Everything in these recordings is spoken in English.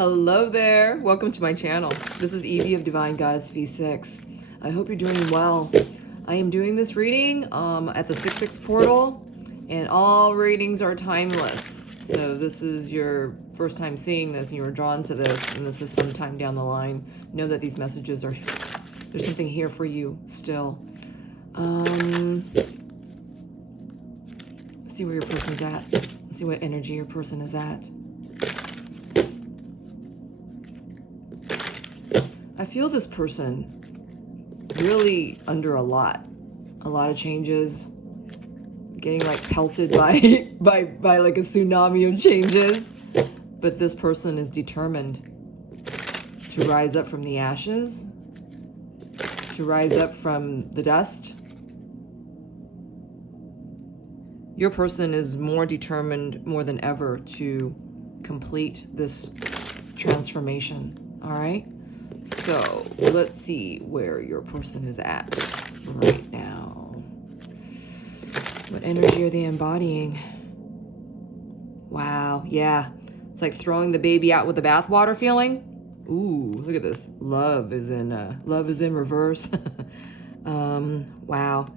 Hello there. Welcome to my channel. This is Evie of Divine Goddess V6. I hope you're doing well. I am doing this reading at the 66 portal, and all readings are timeless. So this is your first time seeing this and you were drawn to this, and this is sometime down the line. Know that these messages are, there's something here for you still. Let's see where your person's at. Let's see what energy your person is at. I feel this person really under a lot of changes, getting like pelted by like a tsunami of changes. But this person is determined to rise up from the ashes, to rise up from the dust. Your person is more determined more than ever to complete this transformation, all right? So let's see where your person is at right now. What energy are they embodying? Wow, yeah. It's like throwing the baby out with the bathwater feeling. Ooh, look at this. Love is in reverse. Wow.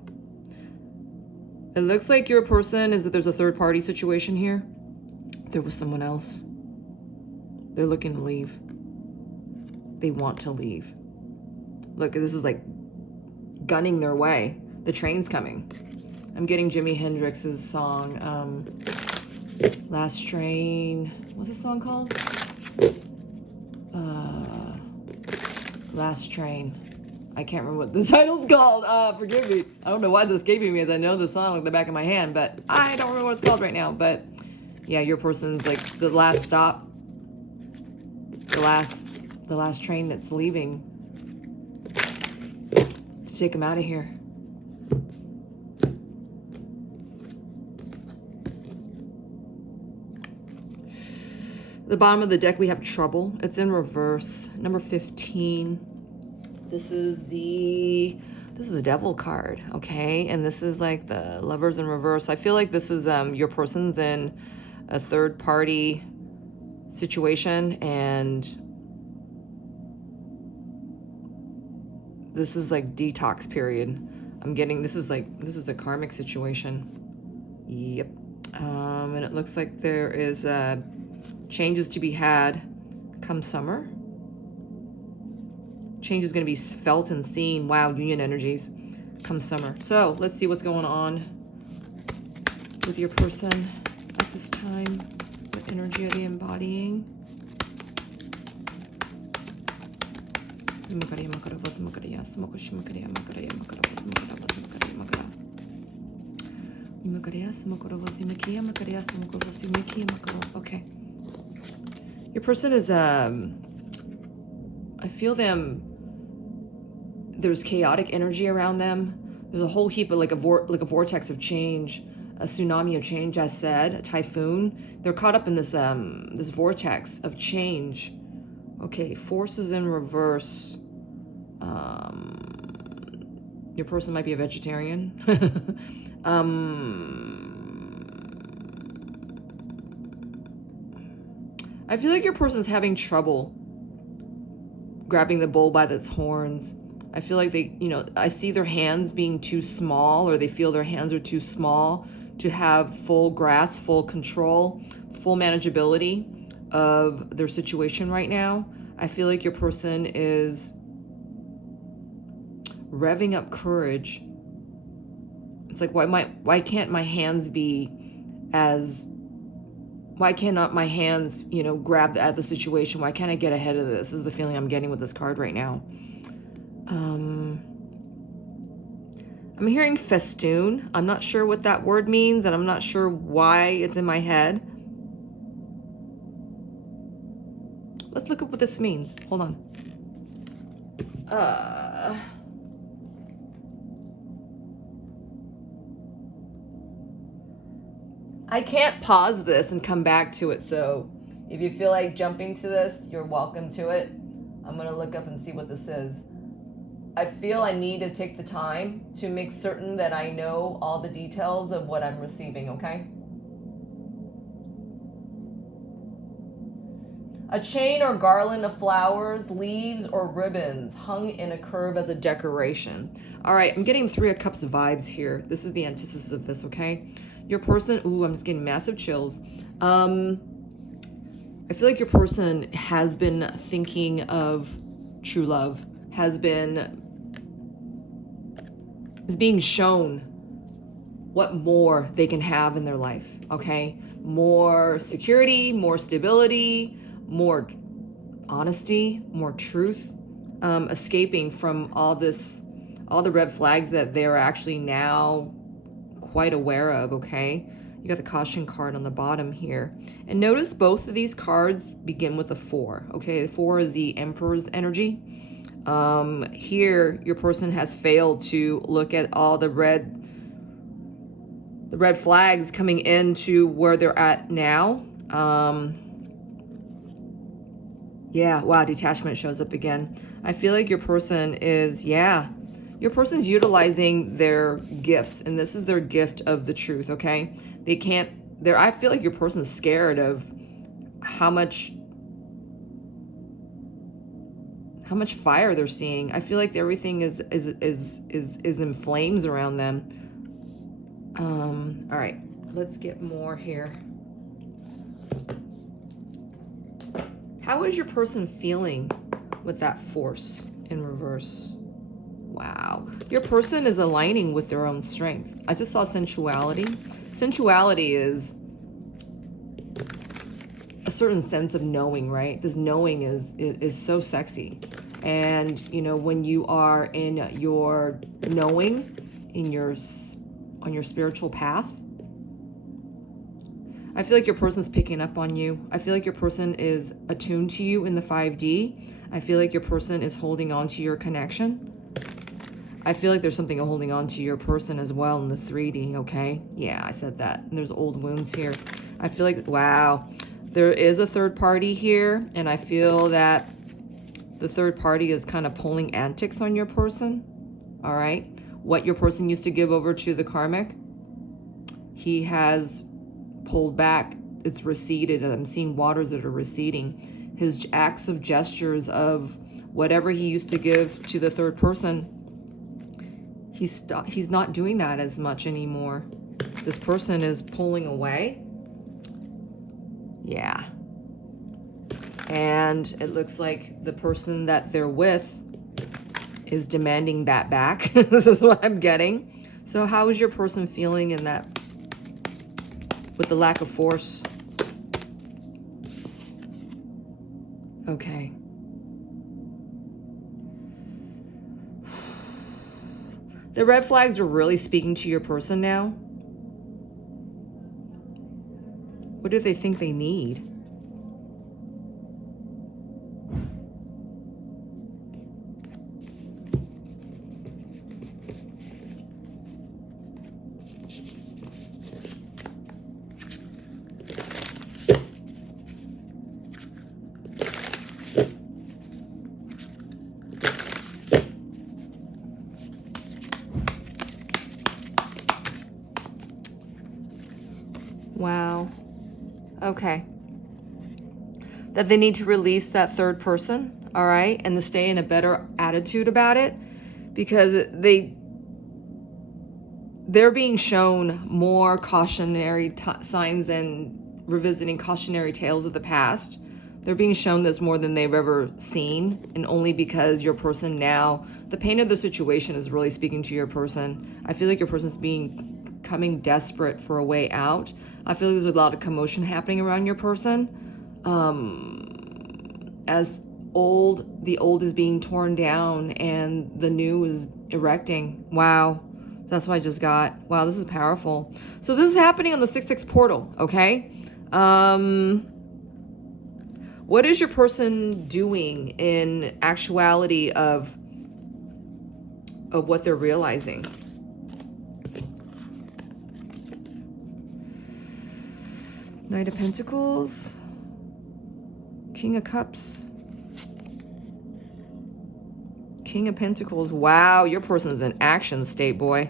It looks like your person is that there's a third party situation here. There was someone else. They're looking to leave. They want to leave. Look, this is like gunning their way. The train's coming. I'm getting Jimi Hendrix's song, Last Train. What's the song called? Last Train. I can't remember what the title's called. Forgive me. I don't know why this escaping me, as I know the song like the back of my hand, but I don't remember what it's called right now. But yeah, your person's like the last stop, the last train that's leaving to take them out of here. The bottom of the deck, we have trouble. It's in reverse. Number 15. This is the devil card, okay? And this is like the lovers in reverse. I feel like this is your person's in a third party situation, and this is like detox period. I'm getting this is a karmic situation. Yep. And it looks like there is changes to be had come summer. Change is going to be felt and seen. Wow, union energies come summer. So let's see what's going on with your person at this time. What energy are they embodying? Okay. Your person is, I feel them, there's chaotic energy around them. There's a whole heap of like a vortex of change, a tsunami of change, I said, a typhoon. They're caught up in this this vortex of change. Okay, forces in reverse. Your person might be a vegetarian. I feel like your person's having trouble grabbing the bull by its horns. I feel like they, I see their hands being too small, or they feel their hands are too small to have full grasp, full control, full manageability of their situation right now. I feel like your person is revving up courage. It's like, why can't my hands be as, why cannot my hands, grab at the situation? Why can't I get ahead of this? This is the feeling I'm getting with this card right now. I'm hearing festoon. I'm not sure what that word means, and I'm not sure why it's in my head. Let's look up what this means. Hold on. I can't pause this and come back to it, so if you feel like jumping to this, you're welcome to it. I'm going to look up and see what this is. I feel I need to take the time to make certain that I know all the details of what I'm receiving, okay? A chain or garland of flowers, leaves, or ribbons hung in a curve as a decoration. All right, I'm getting 3 of Cups vibes here. This is the antithesis of this, okay? Your person, ooh, I'm just getting massive chills. I feel like your person has been thinking of true love, is being shown what more they can have in their life, okay? More security, more stability, more honesty, more truth, escaping from all the red flags that they're actually now quite aware of, okay? You got the caution card on the bottom here. And notice both of these cards begin with a 4, okay? The 4 is the Emperor's energy. Here, your person has failed to look at all the red flags coming into where they're at now. Yeah, wow, detachment shows up again. I feel like your person is, your person's utilizing their gifts, and this is their gift of the truth, okay? I feel like your person's scared of how much fire they're seeing. I feel like everything is in flames around them. All right, let's get more here. How is your person feeling with that force in reverse? Wow. Your person is aligning with their own strength. I just saw sensuality. Sensuality is a certain sense of knowing, right? This knowing is so sexy. And, you know, when you are in your knowing, on your spiritual path, I feel like your person's picking up on you. I feel like your person is attuned to you in the 5D. I feel like your person is holding on to your connection. I feel like there's something holding on to your person as well in the 3D, okay? Yeah, I said that. And there's old wounds here. I feel like, wow, there is a third party here, and I feel that the third party is kind of pulling antics on your person, all right? What your person used to give over to the karmic, he has pulled back. It's receded. I'm seeing waters that are receding. His acts of gestures of whatever he used to give to the third person, he's not doing that as much anymore. This person is pulling away. Yeah. And it looks like the person that they're with is demanding that back. This is what I'm getting. So how is your person feeling in that, with the lack of force? Okay. The red flags are really speaking to your person now. What do they think they need? Wow. Okay. That they need to release that third person, all right? And to stay in a better attitude about it, because they're being shown more cautionary signs and revisiting cautionary tales of the past. They're being shown this more than they've ever seen, and only because your person now, the pain of the situation is really speaking to your person. I feel like your person's becoming desperate for a way out. I feel like there's a lot of commotion happening around your person. As the old is being torn down and the new is erecting. Wow. That's what I just got. Wow, this is powerful. So this is happening on the 6-6 portal, okay? What is your person doing in actuality of what they're realizing? Knight of Pentacles, King of Cups, King of Pentacles. Wow, your person's in action state, boy.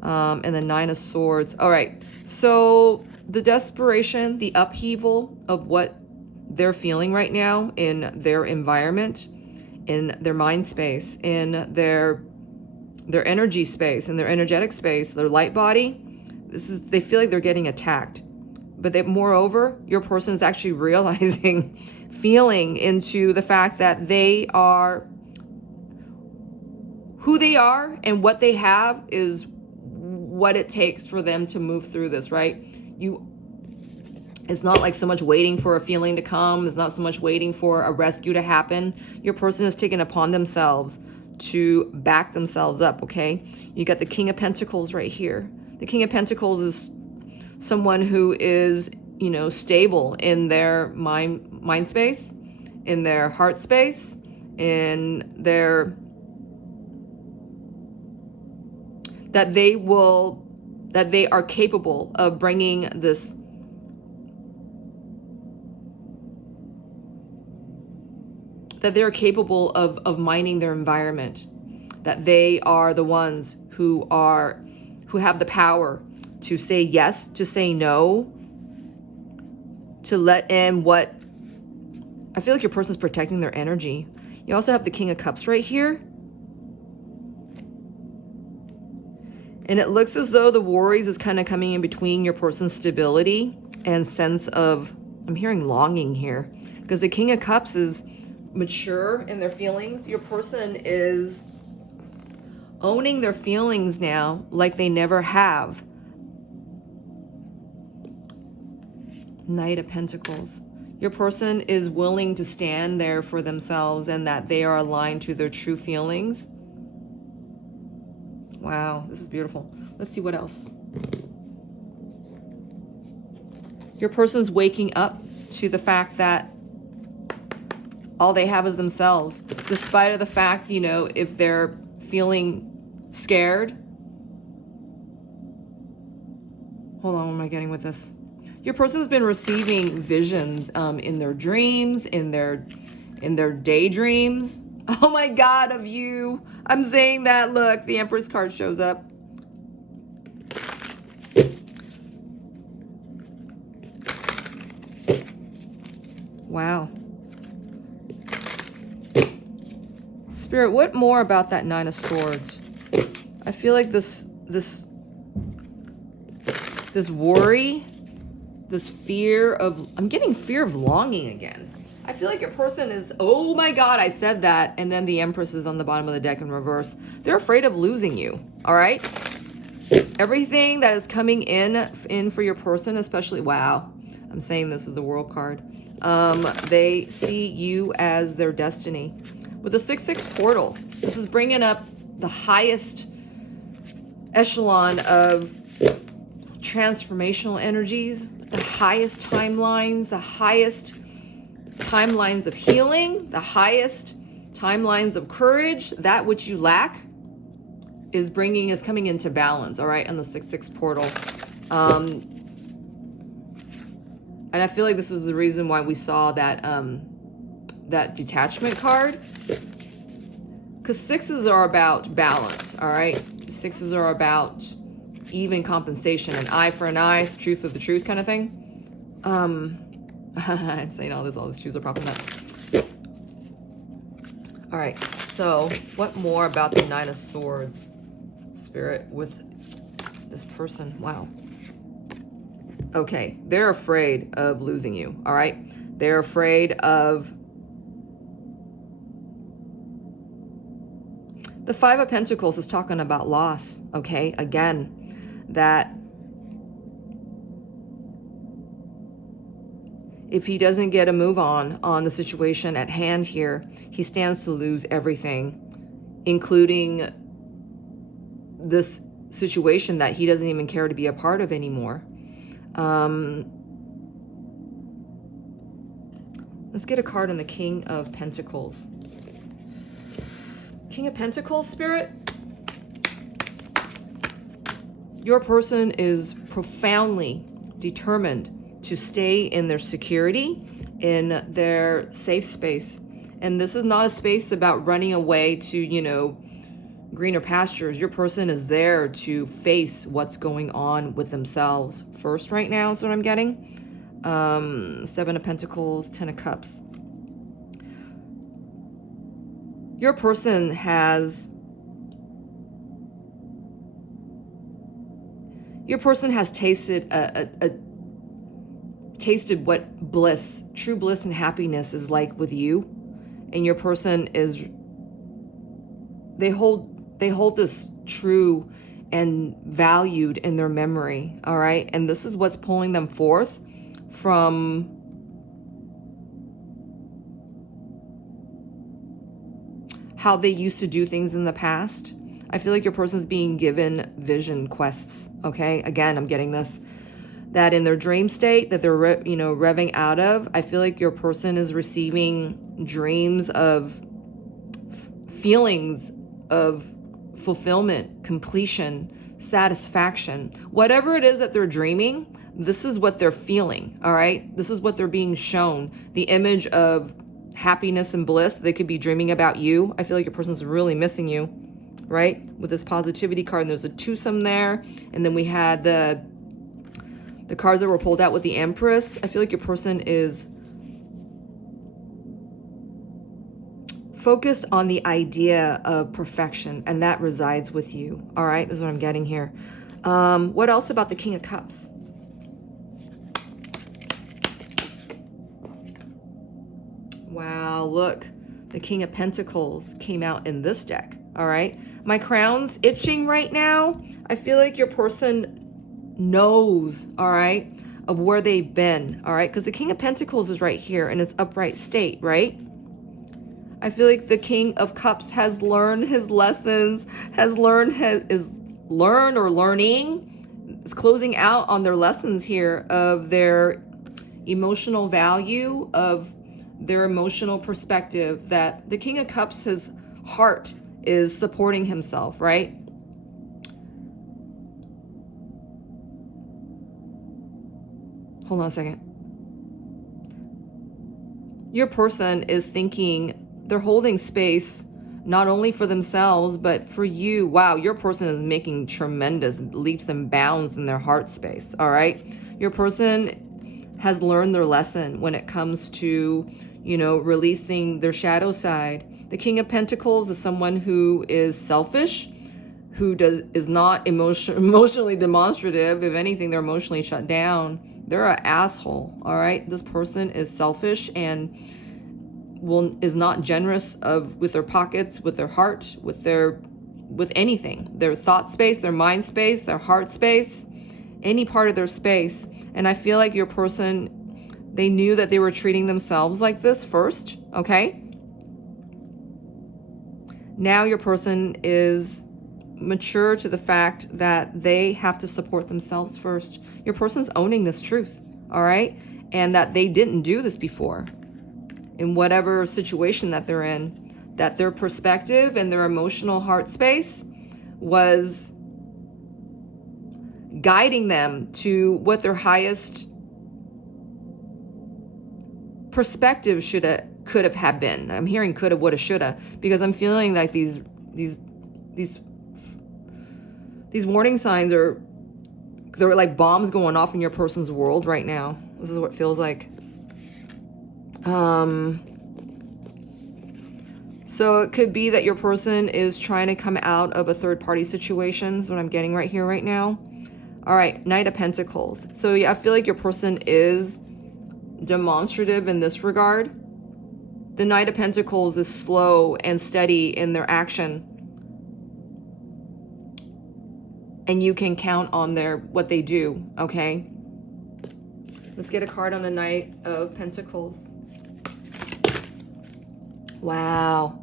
And the 9 of Swords. All right, so the desperation, the upheaval of what they're feeling right now in their environment, in their mind space, in their energy space, in their energetic space, their light body. They feel like they're getting attacked. But that, moreover, your person is actually realizing, feeling into the fact that they are who they are, and what they have is what it takes for them to move through this, right? It's not like so much waiting for a feeling to come. It's not so much waiting for a rescue to happen. Your person has taken upon themselves to back themselves up, okay? You got the King of Pentacles right here. The King of Pentacles is someone who is, you know, stable in their mind space, in their heart space, in their, that they are capable of bringing this, that they're capable of minding their environment, that they are the ones who have the power to say yes, to say no, to let in what, I feel like your person's protecting their energy. You also have the King of Cups right here. And it looks as though the worries is kind of coming in between your person's stability and sense of, I'm hearing longing here, because the King of Cups is mature in their feelings. Your person is owning their feelings now like they never have. Knight of Pentacles. Your person is willing to stand there for themselves and that they are aligned to their true feelings. Wow, this is beautiful. Let's see what else. Your person's waking up to the fact that all they have is themselves, despite of the fact, you know, if they're feeling scared. Hold on, what am I getting with this? Your person's been receiving visions in their dreams, in their daydreams. Oh my God, of you. I'm saying that, look, the Empress card shows up. Wow. Spirit, what more about that Nine of Swords? I feel like this worry, this fear of, I'm getting fear of longing again. I feel like your person is, oh my God, I said that. And then the Empress is on the bottom of the deck in reverse. They're afraid of losing you, all right? Everything that is coming in for your person, especially, wow, I'm saying this is the World card. They see you as their destiny. With the 6-6 portal, this is bringing up the highest echelon of transformational energies, the highest timelines, the highest timelines of healing, the highest timelines of courage. That which you lack is coming into balance, all right, on the 6-6 portal. And I feel like this is the reason why we saw that that detachment card, because 6s are about balance, all right? 6s are about even compensation, an eye for an eye, truth of the truth kind of thing. I'm saying all these shoes are popping up. All right, so what more about the Nine of Swords, Spirit, with this person? Wow. Okay, they're afraid of losing you, all right? They're afraid of the Five of Pentacles is talking about loss, okay? Again, that if he doesn't get a move on the situation at hand here, he stands to lose everything, including this situation that he doesn't even care to be a part of anymore. Let's get a card on the King of Pentacles. King of Pentacles, Spirit. Your person is profoundly determined to stay in their security, in their safe space. And this is not a space about running away to, you know, greener pastures. Your person is there to face what's going on with themselves first right now, is what I'm getting. Seven of Pentacles, Ten of Cups. Your person has tasted tasted what bliss, true bliss and happiness is like with you. And your person is, they hold this true and valued in their memory, all right? And this is what's pulling them forth from how they used to do things in the past. I feel like your person's being given vision quests, okay? Again, I'm getting this, that in their dream state that they're, revving out of, I feel like your person is receiving dreams of feelings of fulfillment, completion, satisfaction. Whatever it is that they're dreaming, this is what they're feeling, all right? This is what they're being shown. The image of happiness and bliss. They could be dreaming about you. I feel like your person's really missing you, right? With this positivity card, and there's a twosome there. And then we had the cards that were pulled out with the Empress. I feel like your person is focused on the idea of perfection, and that resides with you. All right, this is what I'm getting here. What else about the King of Cups? Wow, look, the King of Pentacles came out in this deck. All right, my crown's itching right now. I feel like your person knows, all right, of where they've been, all right, because the King of Pentacles is right here in its upright state, right? I feel like the King of Cups has learned his lessons, is closing out on their lessons here of their emotional value, of their emotional perspective, that the King of Cups, his heart is supporting himself, right? Hold on a second. Your person is thinking, they're holding space not only for themselves, but for you. Wow, your person is making tremendous leaps and bounds in their heart space, all right? Your person has learned their lesson when it comes to, releasing their shadow side. The King of Pentacles is someone who is selfish, who is not emotionally demonstrative. If anything, they're emotionally shut down. They're an asshole, all right? This person is selfish and is not generous with their pockets, with their heart, with anything. Their thought space, their mind space, their heart space, any part of their space. And I feel like your person, they knew that they were treating themselves like this first, okay? Now your person is mature to the fact that they have to support themselves first. Your person's owning this truth, all right? And that they didn't do this before in whatever situation that they're in, that their perspective and their emotional heart space was guiding them to what their highest perspective could have been. I'm hearing coulda, woulda, shoulda, because I'm feeling like these warning signs they're like bombs going off in your person's world right now. This is what it feels like. So it could be that your person is trying to come out of a third-party situation. Is what I'm getting right here, right now. All right, Knight of Pentacles. So yeah, I feel like your person is demonstrative in this regard. The Knight of Pentacles is slow and steady in their action, and you can count on what they do, okay? Let's get a card on the Knight of Pentacles. Wow.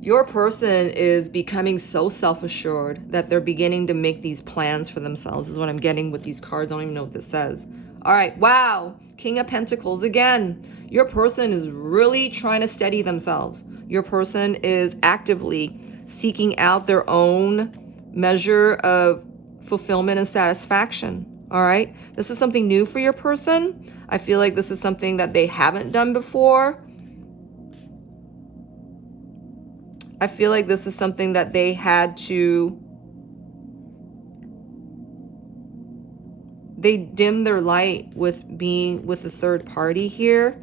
Your person is becoming so self-assured that they're beginning to make these plans for themselves, is what I'm getting with these cards. I don't even know what this says. All right, wow. King of Pentacles again. Your person is really trying to steady themselves. Your person is actively seeking out their own measure of fulfillment and satisfaction. All right, this is something new for your person. I feel like this is something that they haven't done before. I feel like this is something that they had to they dim their light with being with the third party here.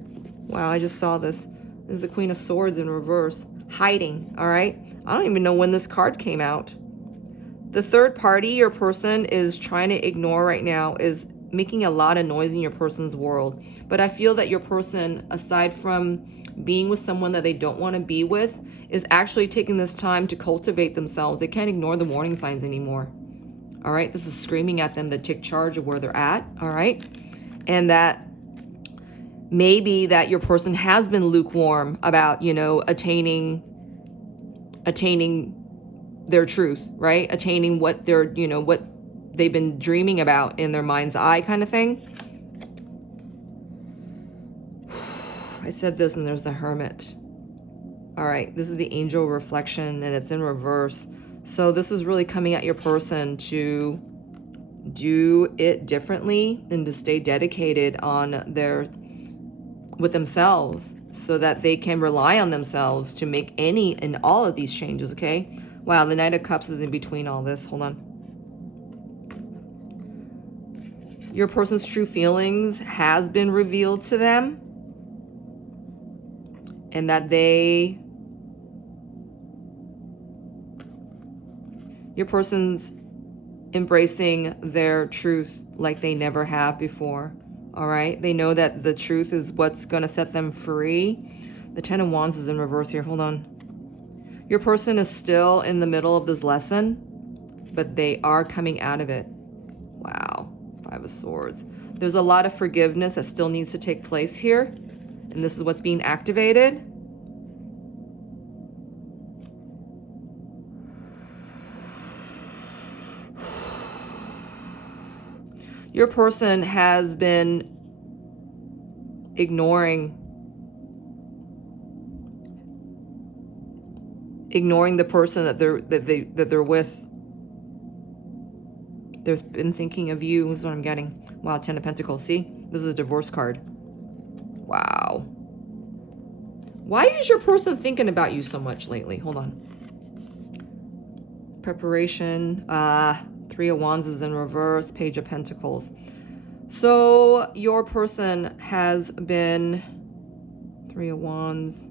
Wow, I just saw this. This is the Queen of Swords in reverse. Hiding, all right? I don't even know when this card came out. The third party your person is trying to ignore right now is making a lot of noise in your person's world. But I feel that your person, aside from being with someone that they don't want to be with, is actually taking this time to cultivate themselves. They can't ignore the warning signs anymore. All right, this is screaming at them to take charge of where they're at. All right, and that maybe that your person has been lukewarm about, you know, attaining their truth, right? Attaining what they're, you know, what they've been dreaming about in their mind's eye kind of thing. I said this, and there's the Hermit. All right, this is the angel reflection, and it's in reverse. So this is really coming at your person to do it differently and to stay dedicated on with themselves, so that they can rely on themselves to make any and all of these changes, okay? Wow, the Knight of Cups is in between all this. Hold on. Your person's true feelings has been revealed to them, and that your person's embracing their truth like they never have before. All right, they know that the truth is what's going to set them free. The Ten of Wands is in reverse here. Hold on. Your person is still in the middle of this lesson, but they are coming out of it. Wow, Five of Swords. There's a lot of forgiveness that still needs to take place here, and this is what's being activated. Your person has been ignoring the person that they're with. They've been thinking of you. This is what I'm getting. Wow, Ten of Pentacles. See, this is a divorce card. Wow. Why is your person thinking about you so much lately? Hold on. Preparation. Three of Wands is in reverse. Page of Pentacles. So your person has been, Three of Wands.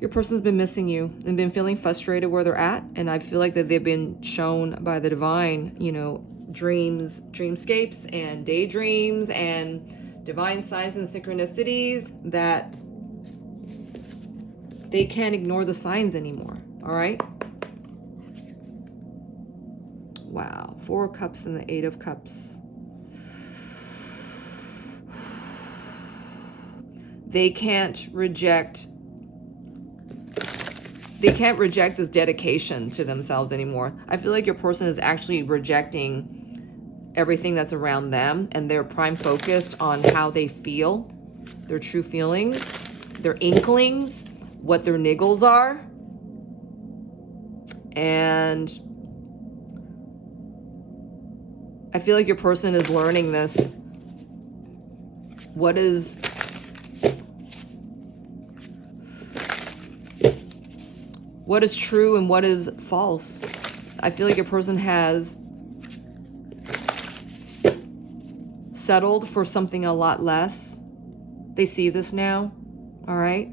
Your person's been missing you and been feeling frustrated where they're at. And I feel like that they've been shown by the divine, you know, dreamscapes and daydreams and divine signs and synchronicities that they can't ignore the signs anymore. All right. Wow. Four of Cups and the Eight of Cups. They can't reject this dedication to themselves anymore. I feel like your person is actually rejecting everything that's around them, and they're prime focused on how they feel, their true feelings, their inklings, what their niggles are. And I feel like your person is learning this. What is true and what is false? I feel like your person has settled for something a lot less. They see this now. All right.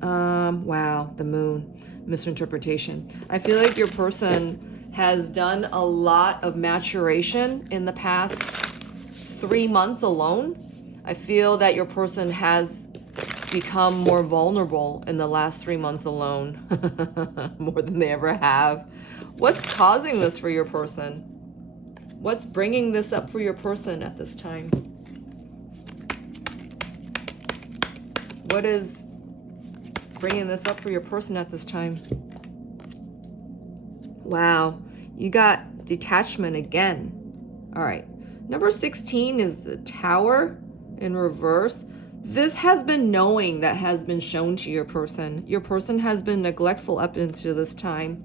Wow, the Moon, misinterpretation. I feel like your person has done a lot of maturation in the past 3 months alone. I feel that your person has become more vulnerable in the last 3 months alone, more than they ever have. What's causing this for your person? What's bringing this up for your person at this time? What is bringing this up for your person at this time? Wow, you got detachment again. All right, number 16 is the Tower in reverse. This has been knowing that has been shown to your person. Your person has been neglectful up into this time.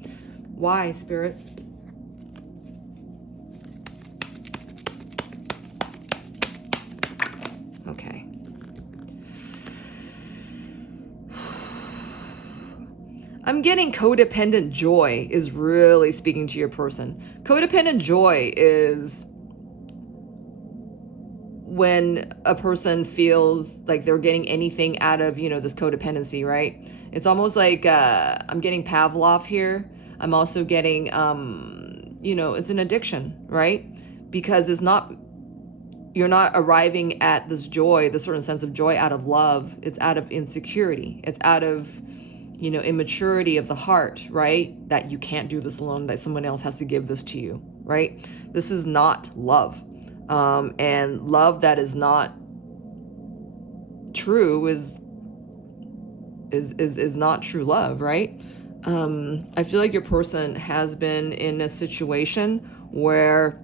Why, Spirit? Okay. I'm getting codependent joy is really speaking to your person. Codependent joy is when a person feels like they're getting anything out of, this codependency, right? It's almost like I'm getting Pavlov here. I'm also getting, it's an addiction, right? Because you're not arriving at this joy, this certain sense of joy out of love. It's out of insecurity. It's out of, immaturity of the heart, right? That you can't do this alone, that someone else has to give this to you, right? This is not love. And love that is not true is not true love, right? I feel like your person has been in a situation where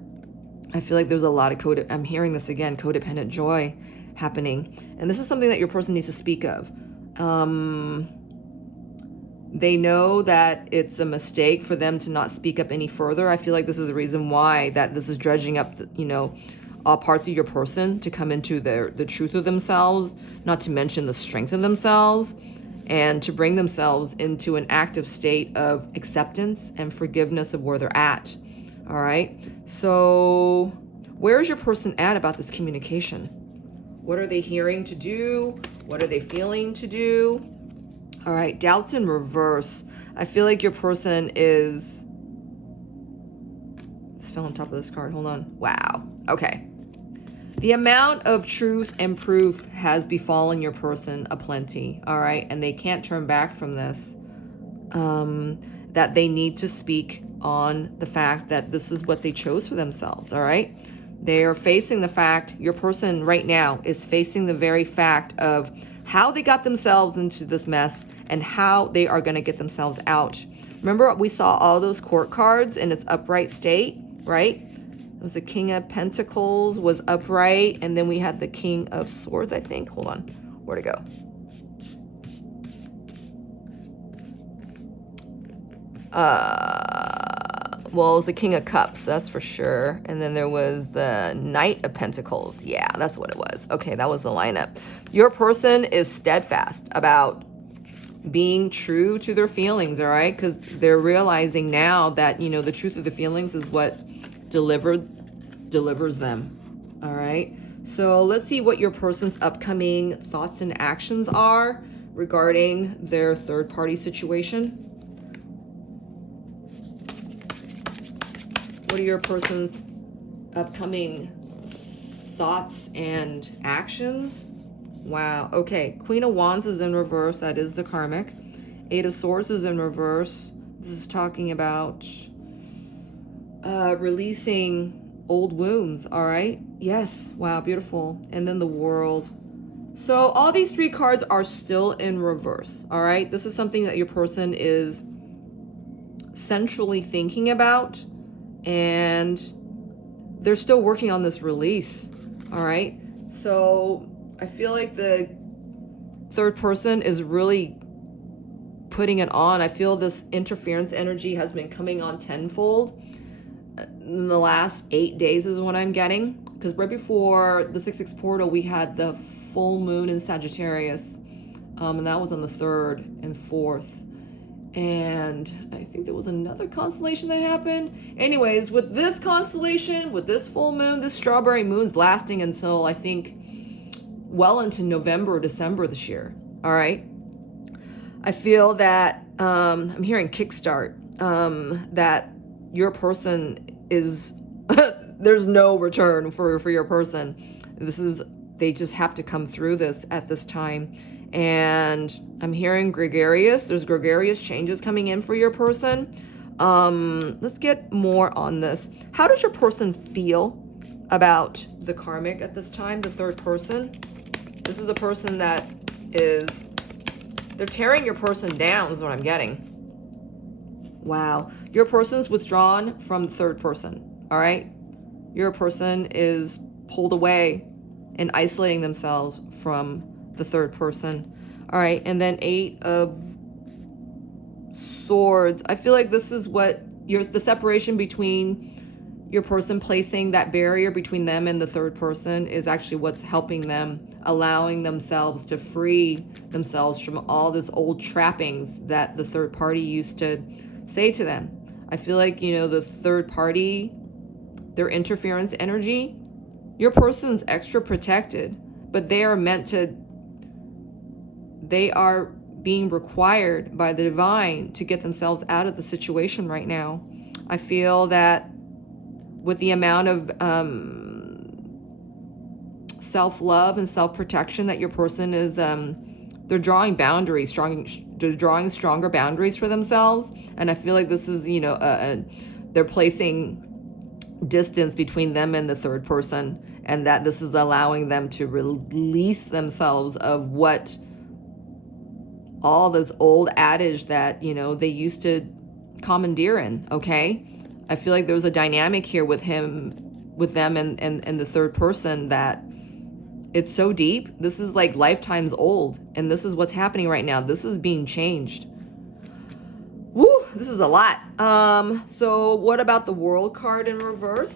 I feel like there's a lot of I'm hearing this again, codependent joy happening. And this is something that your person needs to speak of. They know that it's a mistake for them to not speak up any further. I feel like this is the reason why that this is dredging up, all parts of your person to come into the truth of themselves, not to mention the strength of themselves, and to bring themselves into an active state of acceptance and forgiveness of where they're at. All right. So where is your person at about this communication? What are they hearing to do? What are they feeling to do? All right. Doubts in reverse. I feel like your person is... This fell on top of this card. Hold on. Wow. Okay. The amount of truth and proof has befallen your person aplenty. All right. And they can't turn back from this. That they need to speak on the fact that this is what they chose for themselves. All right. They are facing the fact, your person right now is facing the very fact of how they got themselves into this mess and how they are going to get themselves out. Remember, we saw all those court cards in its upright state, right? It was the King of Pentacles was upright, and then we had the King of Swords, I think. Hold on. Where'd it go? Well, it was the King of Cups, that's for sure. And then there was the Knight of Pentacles. Yeah, that's what it was. Okay, that was the lineup. Your person is steadfast about being true to their feelings, all right? Because they're realizing now that, the truth of the feelings is what delivers them, all right? So let's see what your person's upcoming thoughts and actions are regarding their third-party situation. What are your person's upcoming thoughts and actions? Wow. Okay. Queen of Wands is in reverse. That is the karmic. Eight of Swords is in reverse. This is talking about releasing old wounds. All right. Yes. Wow. Beautiful. And then the World. So all these three cards are still in reverse. All right. This is something that your person is centrally thinking about. And they're still working on this release. All right. So I feel like the third person is really putting it on. I feel this interference energy has been coming on tenfold in the last 8 days is what I'm getting. Because right before the 6/6 portal, we had the full moon in Sagittarius. And that was on the 3rd and 4th. And I think there was another constellation that happened. Anyways, with this constellation, with this full moon, this strawberry moon's lasting until I think well into November or December this year. All right. I feel that I'm hearing kickstart, that your person is, there's no return for your person. They just have to come through this at this time. And I'm hearing gregarious. There's gregarious changes coming in for your person. Let's get more on this. How does your person feel about the karmic at this time, the third person? This is the person that is, they're tearing your person down is what I'm getting. Wow. Your person's withdrawn from the third person, all right? Your person is pulled away and isolating themselves from the third person. All right, and then 8 of Swords. I feel like this is what the separation between your person placing that barrier between them and the third person is actually what's helping them, allowing themselves to free themselves from all this old trappings that the third party used to say to them. I feel like, the third party, their interference energy Your person's extra protected, but they are being required by the divine to get themselves out of the situation right now. I feel that with the amount of self-love and self-protection that your person is, they're drawing boundaries, they're drawing stronger boundaries for themselves. And I feel like this is, you know, they're placing distance between them and the third person, and that this is allowing them to release themselves of what all this old adage that, you know, they used to commandeer in. Okay, I feel like there's a dynamic here with them and the third person that it's so deep. This is like lifetimes old, and this is what's happening right now. This is being changed. Woo, this is a lot. So what about the World card in reverse?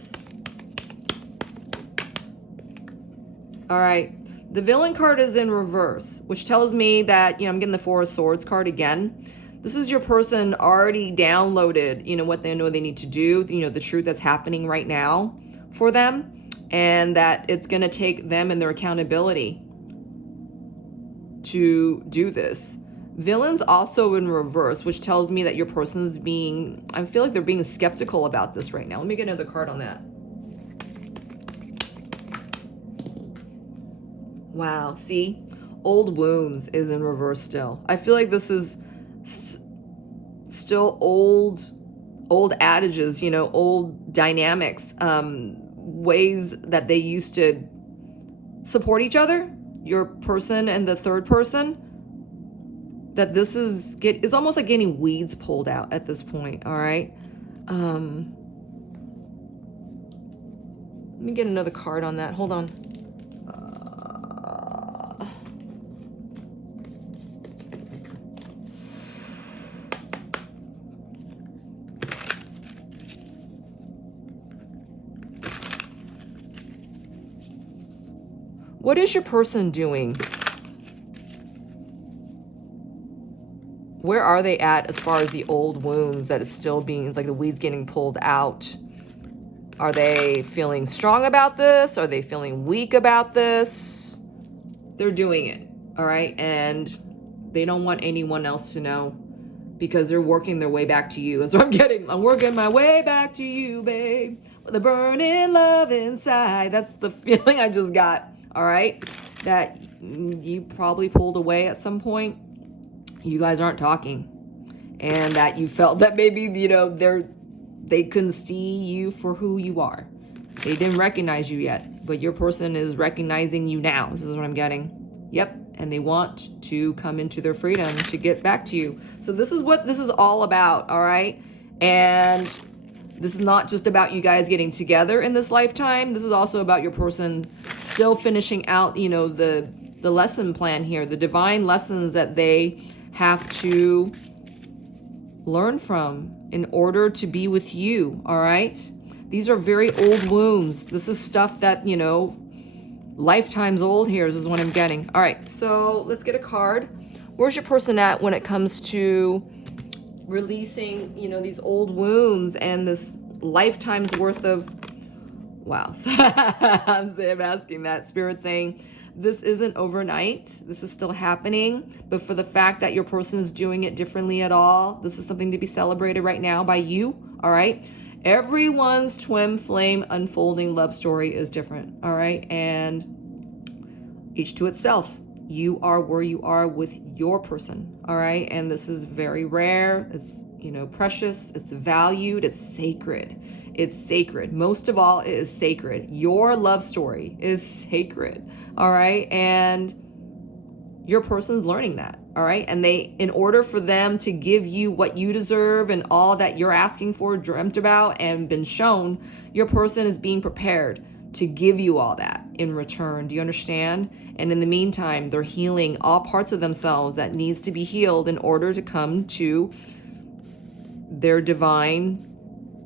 All right, the Villain card is in reverse, which tells me that, you know, I'm getting the Four of Swords card again. This is your person already downloaded, you know, what they know they need to do, you know, the truth that's happening right now for them, and that it's going to take them and their accountability to do this. Villain's also in reverse, which tells me that your person's being, I feel like they're being skeptical about this right now. Let me get another card on that. Wow, see? Old wounds is in reverse still. I feel like this is still old adages, you know, old dynamics, ways that they used to support each other, your person and the third person, that this is it's almost like getting weeds pulled out at this point. All right, let me get another card on that. Hold on. What is your person doing? Where are they at as far as the old wounds that it's still being, like the weeds getting pulled out? Are they feeling strong about this? Are they feeling weak about this? They're doing it, all right? And they don't want anyone else to know because they're working their way back to you. That's what I'm getting. I'm working my way back to you, babe, with a burning love inside. That's the feeling I just got, all right? That you probably pulled away at some point. You guys aren't talking, and that you felt that maybe, you know, they couldn't see you for who you are. They didn't recognize you yet, but your person is recognizing you now. This is what I'm getting. Yep. And they want to come into their freedom to get back to you. So this is what this is all about. All right. And this is not just about you guys getting together in this lifetime. This is also about your person still finishing out, you know, the lesson plan here, the divine lessons that they have to learn from in order to be with you. All right. These are very old wounds. This is stuff that, you know, lifetimes old here. This is what I'm getting. All right. So let's get a card. Where's your person at when it comes to releasing, you know, these old wounds and this lifetime's worth of, wow. I'm asking that. Spirit saying, this isn't overnight. This is still happening. But for the fact that your person is doing it differently at all, this is something to be celebrated right now by you. All right. Everyone's twin flame unfolding love story is different. All right. And each to itself. You are where you are with your person. All right. And this is very rare. It's, you know, precious. It's valued. It's sacred. It's sacred. Most of all, it is sacred. Your love story is sacred. All right. And your person's learning that. All right. And they, in order for them to give you what you deserve and all that you're asking for, dreamt about, and been shown, your person is being prepared to give you all that in return. Do you understand? And in the meantime, they're healing all parts of themselves that needs to be healed in order to come to their divine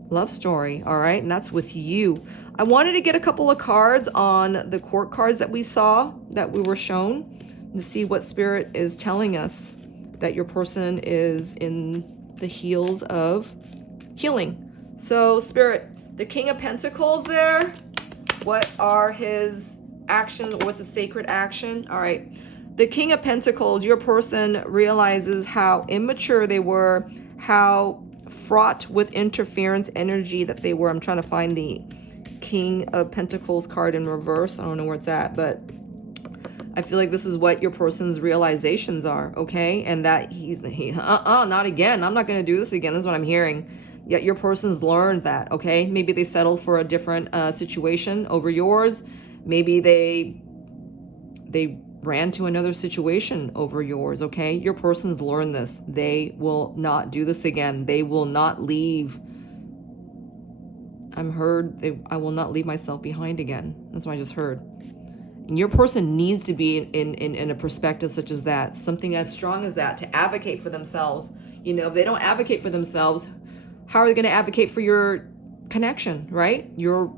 love story. All right. And that's with you. I wanted to get a couple of cards on the court cards that we saw, that we were shown, to see what Spirit is telling us that your person is in the heels of healing. So Spirit, the King of Pentacles there, What are his actions? What's a sacred action? All right. The King of Pentacles, your person realizes how immature they were, how fraught with interference energy that they were. I'm trying to find the King of Pentacles card in reverse. I don't know where it's at, but I feel like this is what your person's realizations are, okay? And that not again. I'm not going to do this again. This is what I'm hearing. Yet your person's learned that, okay? Maybe they settled for a different situation over yours. Maybe they ran to another situation over yours, okay? Your person's learned this. They will not do this again. They will not leave. I will not leave myself behind again. That's what I just heard. And your person needs to be in a perspective such as that, something as strong as that, to advocate for themselves. You know, if they don't advocate for themselves, how are they going to advocate for your connection, right? Your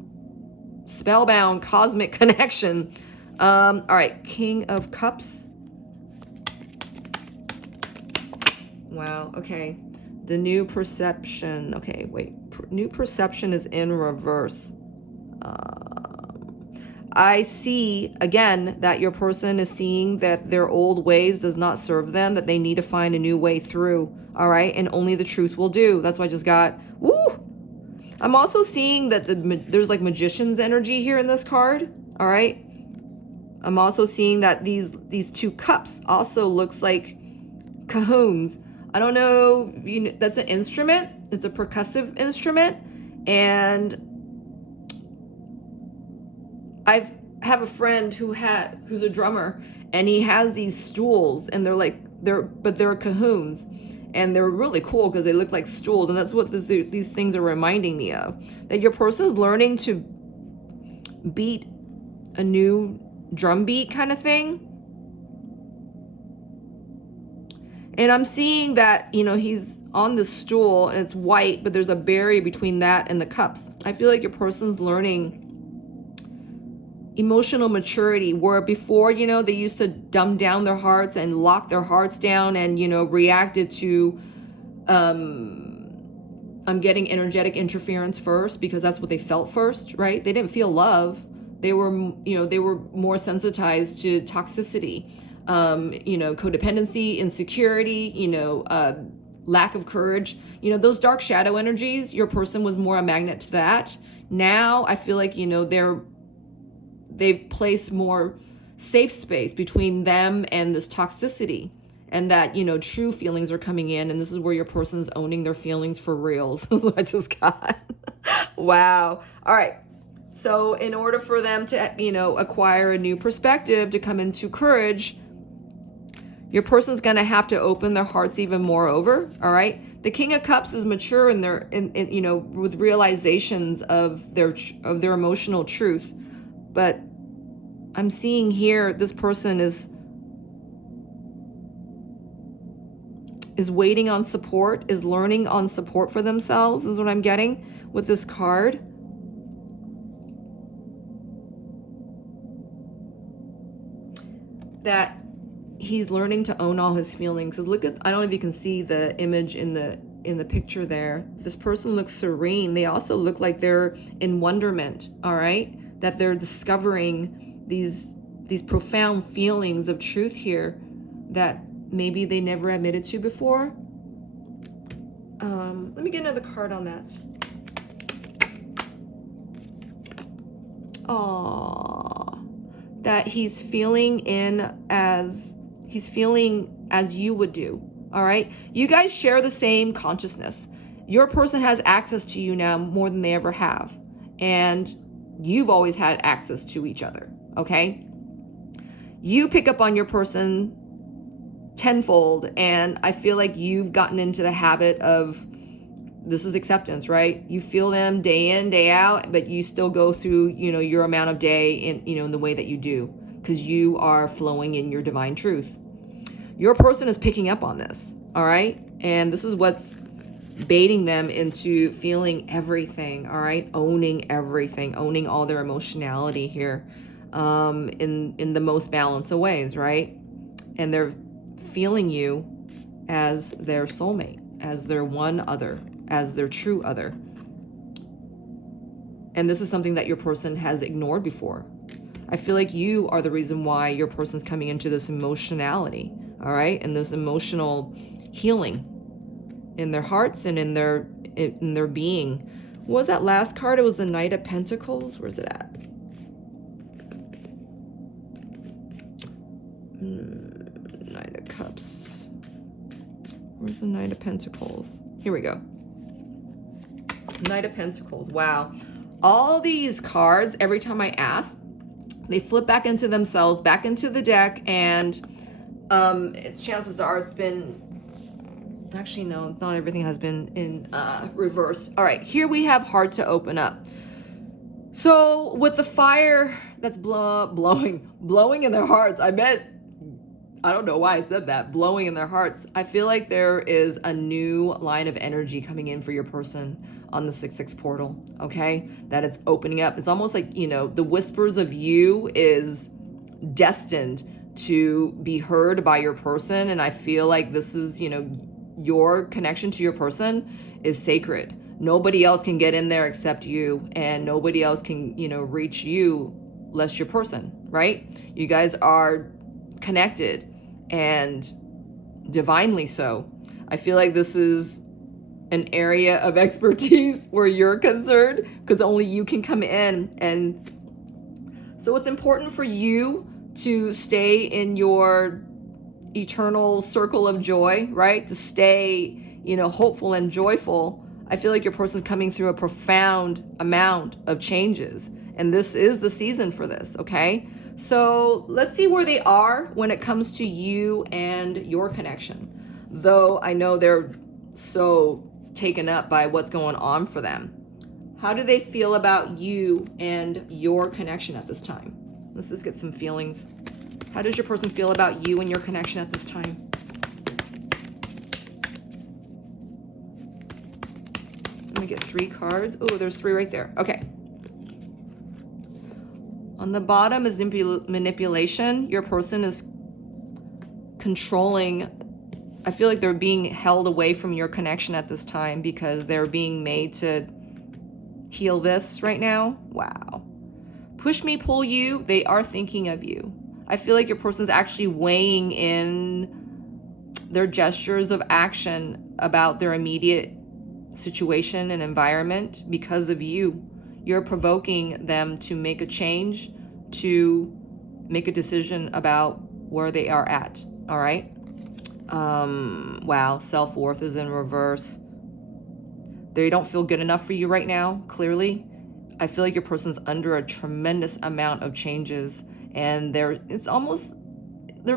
spellbound cosmic connection. All right, King of Cups. Wow, okay. The new perception. Okay, wait. New perception is in reverse. I see, again, that your person is seeing that their old ways does not serve them, that they need to find a new way through, all right? And only the truth will do. That's why I just got, woo! I'm also seeing that there's like magician's energy here in this card, all right? I'm also seeing that these two cups also looks like cajones. I don't know, that's an instrument. It's a percussive instrument. And I have a friend who's a drummer, and he has these stools, and they're cajoons, and they're really cool because they look like stools, and that's what these things are reminding me of. That your person's learning to beat a new drum beat kind of thing. And I'm seeing that, he's on the stool and it's white, but there's a barrier between that and the cups. I feel like your person's learning emotional maturity, where before, they used to dumb down their hearts and lock their hearts down and, reacted to, I'm getting energetic interference first because that's what they felt first, right? They didn't feel love. They were, they were more sensitized to toxicity, codependency, insecurity, lack of courage, those dark shadow energies. Your person was more a magnet to that. Now I feel like, they've placed more safe space between them and this toxicity, and that, true feelings are coming in, and this is where your person's owning their feelings for real. So I just got, wow. All right. So in order for them to, acquire a new perspective, to come into courage, your person's going to have to open their hearts even more over. All right. The King of Cups is mature in with realizations of their emotional truth. But I'm seeing here, this person is waiting on support, is learning on support for themselves, is what I'm getting with this card. That he's learning to own all his feelings. So look at, I don't know if you can see the image in the picture there. This person looks serene. They also look like they're in wonderment, all right? That they're discovering these profound feelings of truth here that maybe they never admitted to before. Let me get another card on that. Aww. That he's feeling as you would do. All right. You guys share the same consciousness. Your person has access to you now more than they ever have. And you've always had access to each other. Okay. You pick up on your person tenfold. And I feel like you've gotten into the habit of, this is acceptance, right? You feel them day in, day out, but you still go through, your amount of day in the way that you do, because you are flowing in your divine truth. Your person is picking up on this, all right? And this is what's baiting them into feeling everything, all right? Owning everything, owning all their emotionality here, in the most balanced of ways, right? And they're feeling you as their soulmate, as their one other, as their true other. And this is something that your person has ignored before. I feel like you are the reason why your person's coming into this emotionality, all right? And this emotional healing in their hearts and in their being. What was that last card? It was the Knight of Pentacles. Where's it at? Knight of Cups. Where's the Knight of Pentacles? Here we go. Knight of Pentacles. Wow. All these cards, every time I ask, they flip back into themselves, back into the deck, and chances are it's been... Actually, no, not everything has been in reverse. All right, here we have heart to open up. So with the fire that's blowing in their hearts, I don't know why I said that, blowing in their hearts. I feel like there is a new line of energy coming in for your person on the 6/6 portal, okay? That it's opening up. It's almost like, you know, the whispers of you is destined to be heard by your person. And I feel like this is, you know, your connection to your person is sacred. Nobody else can get in there except you, and nobody else can, you know, reach you less your person, right? You guys are connected, and divinely so. I feel like this is an area of expertise where you're concerned, because only you can come in. And so it's important for you to stay in your eternal circle of joy, right? To stay, you know, hopeful and joyful. I feel like your person's coming through a profound amount of changes, and this is the season for this, okay? So let's see where they are when it comes to you and your connection. Though I know they're so taken up by what's going on for them. How do they feel about you and your connection at this time? Let's just get some feelings. How does your person feel about you and your connection at this time? Let me get 3 cards. Oh, there's 3 right there. Okay. On the bottom is manipulation. Your person is controlling. I feel like they're being held away from your connection at this time because they're being made to heal this right now. Wow. Push me, pull you. They are thinking of you. I feel like your person's actually weighing in their gestures of action about their immediate situation and environment because of you. You're provoking them to make a change, to make a decision about where they are at. All right. Wow. Self-worth is in reverse. They don't feel good enough for you right now. Clearly, I feel like your person's under a tremendous amount of changes, and they're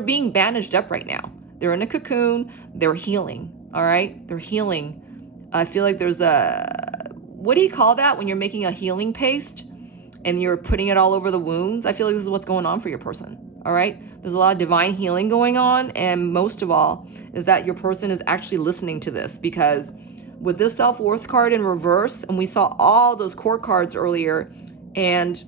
being bandaged up right now. They're in a cocoon. They're healing. All right. They're healing. I feel like there's what do you call that when you're making a healing paste and you're putting it all over the wounds? I feel like this is what's going on for your person. All right. There's a lot of divine healing going on. And most of all is that your person is actually listening to this, because with this self-worth card in reverse, and we saw all those court cards earlier, and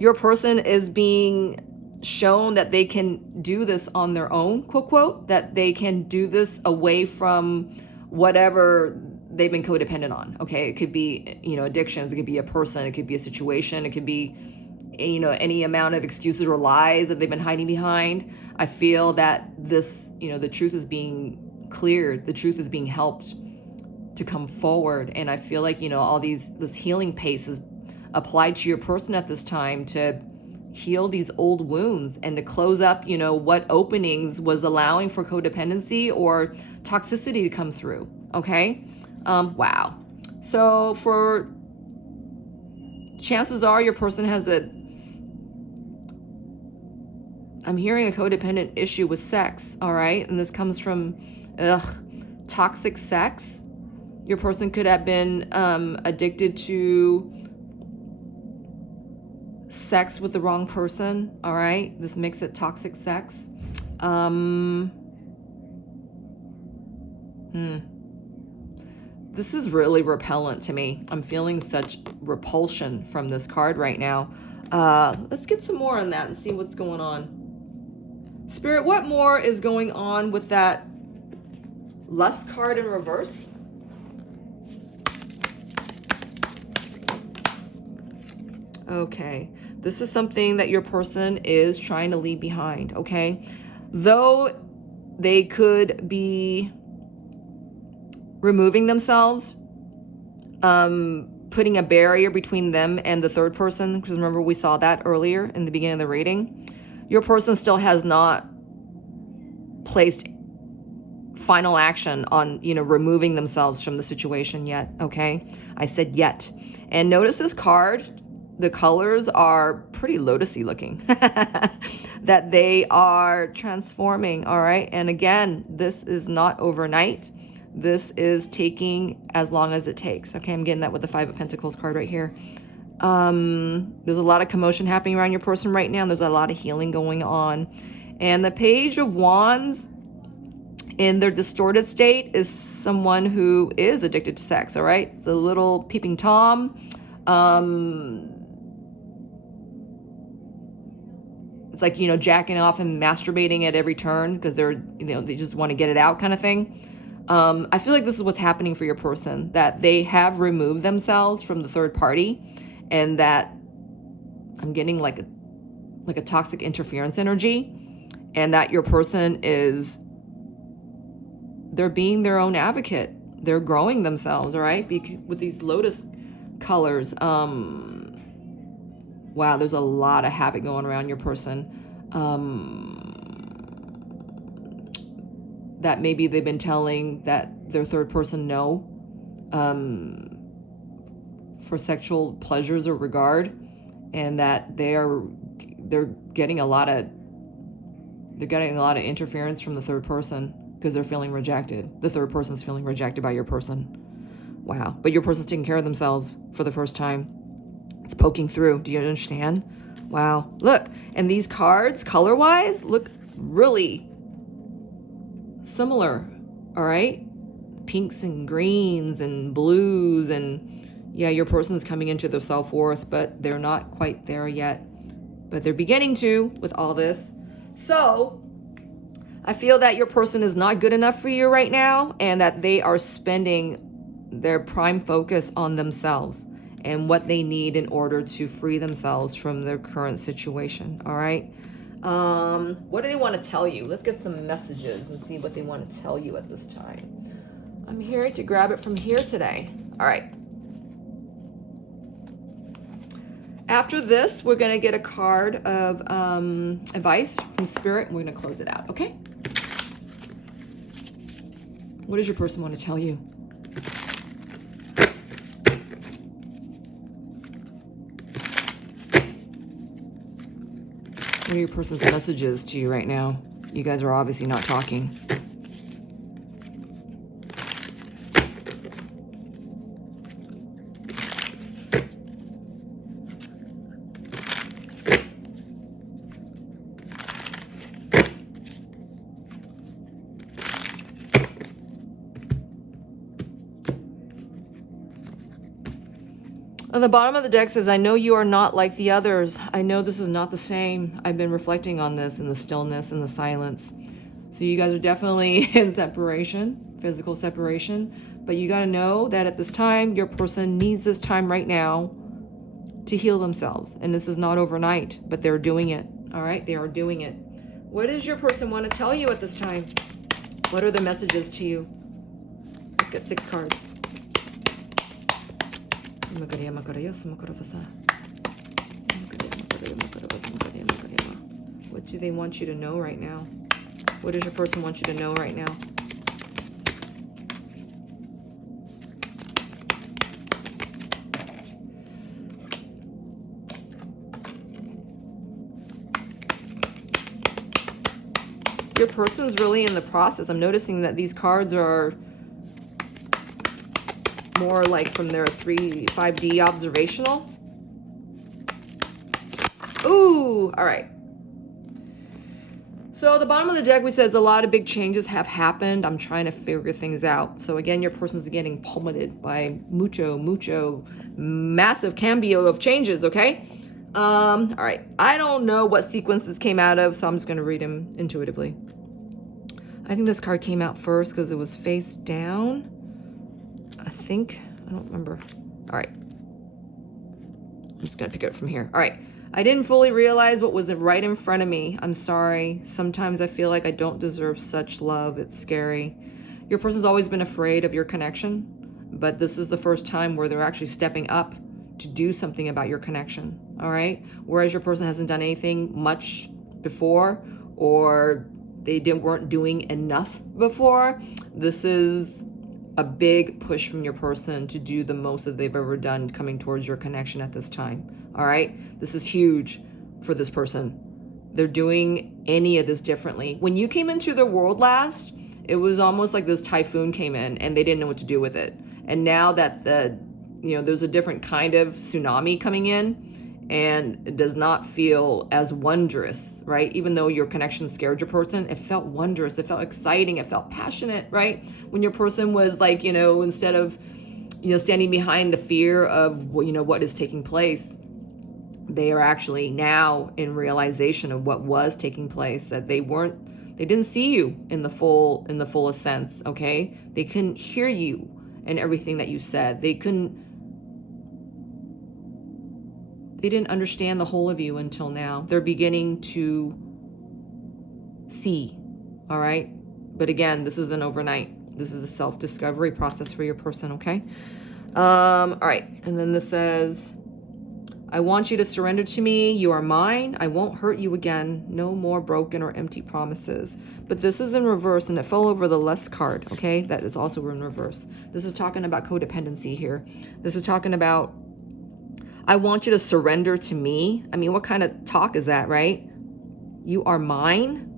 your person is being shown that they can do this on their own, quote, quote, that they can do this away from whatever they've been codependent on. Okay. It could be, you know, addictions. It could be a person. It could be a situation. It could be, you know, any amount of excuses or lies that they've been hiding behind. I feel that this, you know, the truth is being cleared. The truth is being helped to come forward. And I feel like, you know, all this healing pace is applied to your person at this time to heal these old wounds and to close up, you know, what openings was allowing for codependency or toxicity to come through. Okay. Wow. So for chances are your person has I'm hearing a codependent issue with sex. All right. And this comes from toxic sex. Your person could have been addicted to sex with the wrong person. All right. This makes it toxic sex. This is really repellent to me. I'm feeling such repulsion from this card right now. Let's get some more on that and see what's going on. Spirit, what more is going on with that lust card in reverse? Okay. This is something that your person is trying to leave behind, okay? Though they could be removing themselves, putting a barrier between them and the third person, because remember we saw that earlier in the beginning of the reading. Your person still has not placed final action on, removing themselves from the situation yet, okay? I said yet. And notice this card, the colors are pretty lotusy looking, that they are transforming, all right? And again, this is not overnight. This is taking as long as it takes, okay? I'm getting that with the Five of Pentacles card right here. There's a lot of commotion happening around your person right now. There's a lot of healing going on. And the Page of Wands in their distorted state is someone who is addicted to sex, all right? The little peeping Tom. It's like, jacking off and masturbating at every turn because they just want to get it out kind of thing. I feel like this is what's happening for your person, that they have removed themselves from the third party, and that I'm getting like a toxic interference energy, and that your person they're being their own advocate. They're growing themselves, all right? With these lotus colors. Wow, there's a lot of havoc going around your person. That maybe they've been telling their third person no, for sexual pleasures or regard, and that they're getting a lot of interference from the third person because they're feeling rejected. The third person's feeling rejected by your person. Wow. But your person's taking care of themselves for the first time. It's poking through. Do you understand? Wow. Look, and these cards, color-wise, look really similar. All right? Pinks and greens and blues, and yeah, your person's coming into their self-worth, but they're not quite there yet. But they're beginning to with all this. So I feel that your person is not good enough for you right now, and that they are spending their prime focus on themselves and what they need in order to free themselves from their current situation. All right. What do they want to tell you? Let's get some messages and see what they want to tell you at this time. I'm here to grab it from here today. All right. After this, we're going to get a card of advice from Spirit, and we're going to close it out, okay? What does your person want to tell you? What are your person's messages to you right now? You guys are obviously not talking. On the bottom of the deck says, I know you are not like the others. I know this is not the same. I've been reflecting on this in the stillness and the silence. So you guys are definitely in separation, physical separation. But you got to know that at this time, your person needs this time right now to heal themselves. And this is not overnight, but they're doing it. All right? They are doing it. What does your person want to tell you at this time? What are the messages to you? Let's get 6 cards. What do they want you to know right now? What does your person want you to know right now? Your person's really in the process. I'm noticing that these cards are more like from their 5D observational. Ooh, all right. So the bottom of the deck, we says a lot of big changes have happened. I'm trying to figure things out. So again, your person's getting pummeled by massive cambio of changes, okay? All right. I don't know what sequence this came out of, so I'm just going to read them intuitively. I think this card came out first because it was face down. I don't remember. All right. I'm just going to pick it up from here. All right. I didn't fully realize what was right in front of me. I'm sorry. Sometimes I feel like I don't deserve such love. It's scary. Your person's always been afraid of your connection, but this is the first time where they're actually stepping up to do something about your connection. All right. Whereas your person hasn't done anything much before, or they weren't doing enough before. This is a big push from your person to do the most that they've ever done coming towards your connection at this time. All right. This is huge for this person. They're doing any of this differently. When you came into their world last, it was almost like this typhoon came in and they didn't know what to do with it. And now that there's a different kind of tsunami coming in, and it does not feel as wondrous, right? Even though your connection scared your person, it felt wondrous, it felt exciting, it felt passionate, right? When your person was like, instead of, standing behind the fear of, what is taking place, they are actually now in realization of what was taking place, that they didn't see you in the fullest sense, okay? They couldn't hear you and everything that you said. They didn't understand the whole of you until now. They're beginning to see, all right? But again, this isn't overnight. This is a self-discovery process for your person, okay? All right, and then this says, I want you to surrender to me. You are mine. I won't hurt you again. No more broken or empty promises. But this is in reverse, and it fell over the less card, okay? That is also in reverse. This is talking about codependency here. This is talking about, I want you to surrender to me. I mean, what kind of talk is that, right? You are mine.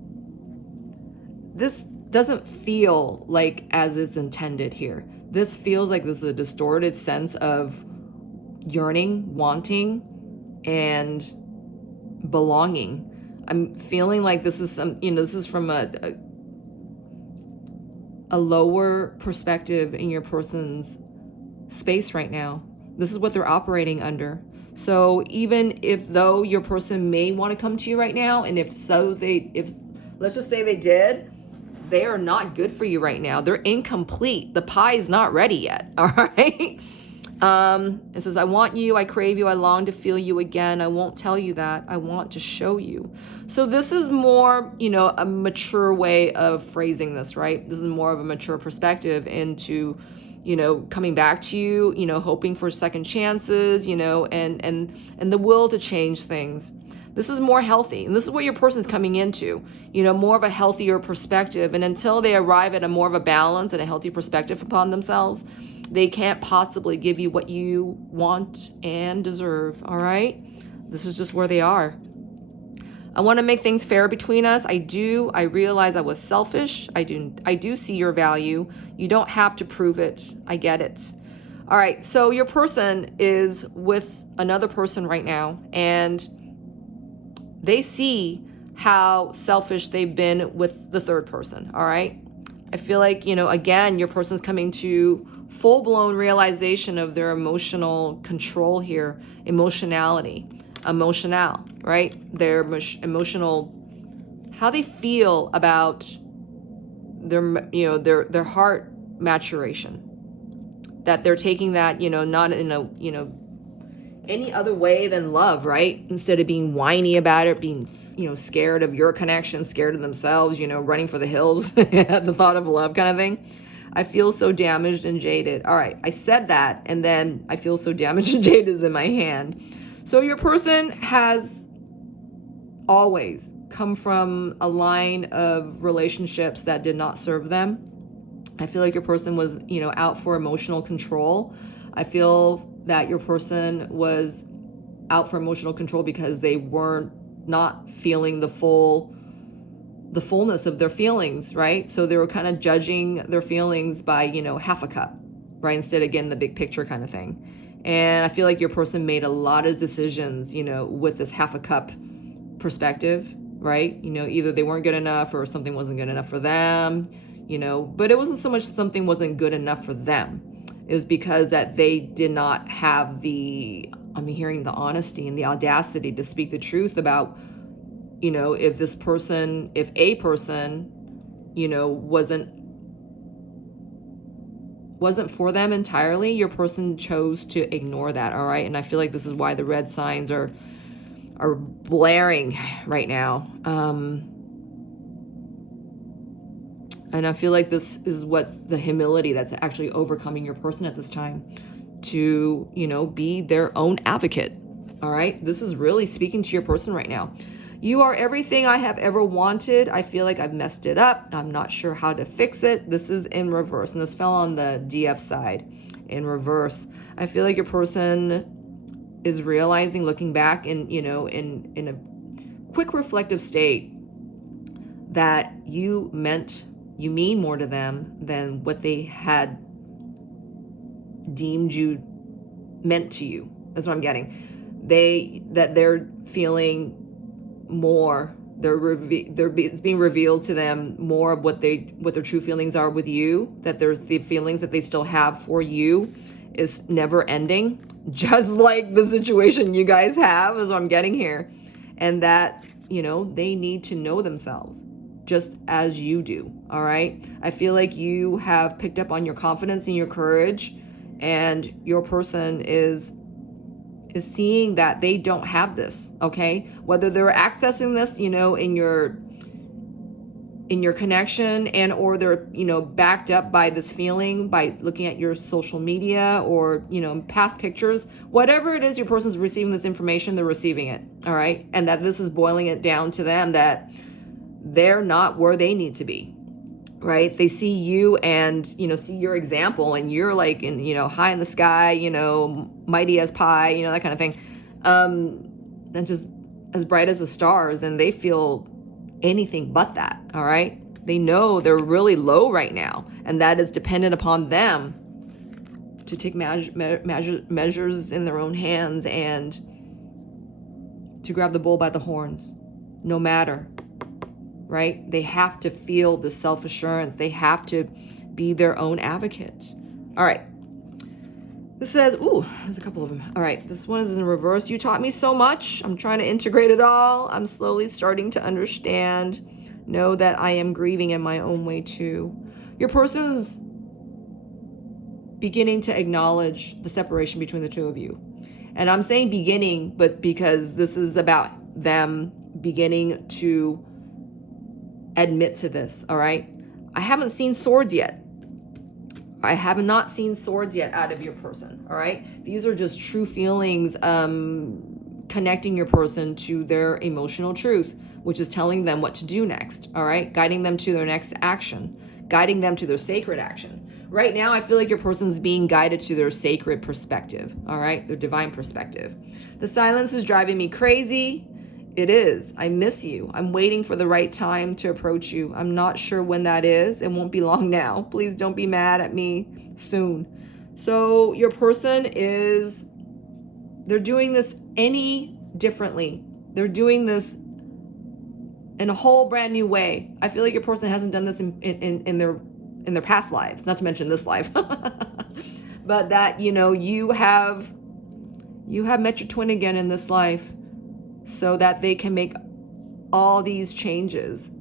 This doesn't feel like as it's intended here. This feels like this is a distorted sense of yearning, wanting, and belonging. I'm feeling like this is this is from a lower perspective in your person's space right now. This is what they're operating under. So even though your person may want to come to you right now, and if let's just say they did, they are not good for you right now. They're incomplete. The pie is not ready yet. All right. It says, I want you, I crave you, I long to feel you again. I won't tell you that. I want to show you. So this is more, a mature way of phrasing this, right? This is more of a mature perspective into, coming back to you, hoping for second chances, and the will to change things. This is more healthy. And this is what your person's coming into, more of a healthier perspective. And until they arrive at a more of a balance and a healthy perspective upon themselves, they can't possibly give you what you want and deserve, all right? This is just where they are. I want to make things fair between us. I do. I realize I was selfish. I do see your value. You don't have to prove it. I get it. All right, so your person is with another person right now, and they see how selfish they've been with the third person, all right? I feel like, again, your person's coming to full-blown realization of their emotional control here, emotionality, right? Their emotional, how they feel about their heart maturation, that they're taking that, not in a, any other way than love, right? Instead of being whiny about it, being, scared of your connection, scared of themselves, running for the hills at the thought of love kind of thing. I feel so damaged and jaded. All right, I said that, and then I feel so damaged and jaded is in my hand. So your person has always come from a line of relationships that did not serve them. I feel like your person was, out for emotional control. I feel that your person was out for emotional control because they weren't not feeling the fullness of their feelings, right? So they were kind of judging their feelings by, half a cup, right? Instead of getting the big picture kind of thing. And I feel like your person made a lot of decisions, with this half a cup perspective, right? Either they weren't good enough or something wasn't good enough for them, but it wasn't so much something wasn't good enough for them. It was because that they did not have I'm hearing the honesty and the audacity to speak the truth about, if a person, wasn't wasn't for them entirely, your person chose to ignore that, all right? And I feel like this is why the red signs are blaring right now. And I feel like this is what's the humility that's actually overcoming your person at this time, to, you know, be their own advocate. All right. This is really speaking to your person right now. You are everything I have ever wanted. I feel like I've messed it up. I'm not sure how to fix it. This is in reverse. And this fell on the DF side in reverse. I feel like your person is realizing, looking back in, you know, in a quick reflective state, that you mean more to them than what they had deemed you meant to you. That's what I'm getting. They're feeling more. It's being revealed to them more of what their true feelings are with you. That the feelings that they still have for you is never ending, just like the situation you guys have, is what I'm getting here. And that, you know, they need to know themselves just as you do. All right. I feel like you have picked up on your confidence and your courage, and your person is seeing that they don't have this. Okay. Whether they're accessing this, you know, in your connection, and or they're, you know, backed up by this feeling by looking at your social media or, you know, past pictures, whatever it is, your person's receiving this information, they're receiving it. All right. And that this is boiling it down to them that they're not where they need to be, right? They see you and, you know, see your example, and you're like, in, you know, high in the sky, you know, mighty as pie, you know, that kind of thing. And just as bright as the stars, and they feel anything but that, all right? They know they're really low right now, and that is dependent upon them to take measures in their own hands and to grab the bull by the horns, no matter. Right? They have to feel the self-assurance. They have to be their own advocate. All right. This says, ooh, there's a couple of them. All right. This one is in reverse. You taught me so much. I'm trying to integrate it all. I'm slowly starting to understand. Know that I am grieving in my own way too. Your person's beginning to acknowledge the separation between the two of you. And I'm saying beginning, but because this is about them beginning to admit to this. All right. I haven't seen swords yet. I have not seen swords yet out of your person. All right. These are just true feelings, connecting your person to their emotional truth, which is telling them what to do next. All right. Guiding them to their next action, guiding them to their sacred action. Right now, I feel like your person's being guided to their sacred perspective. All right. Their divine perspective. The silence is driving me crazy. It is. I miss you. I'm waiting for the right time to approach you. I'm not sure when that is. It won't be long now. Please don't be mad at me soon. So your person they're doing this any differently. They're doing this in a whole brand new way. I feel like your person hasn't done this in their past lives, not to mention this life. But that, you know, you have met your twin again in this life, so that they can make all these changes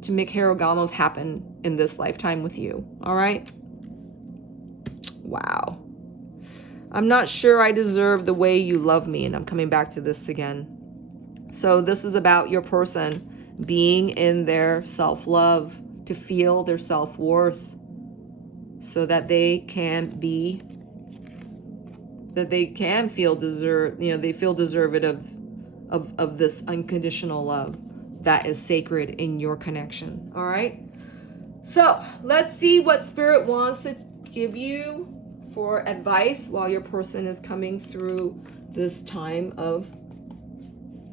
to make Hirogamos happen in this lifetime with you. All right? Wow. I'm not sure I deserve the way you love me, and I'm coming back to this again. So this is about your person being in their self-love, to feel their self-worth, so that they can feel they feel deserved of this unconditional love that is sacred in your connection. All right. So let's see what Spirit wants to give you for advice while your person is coming through this time of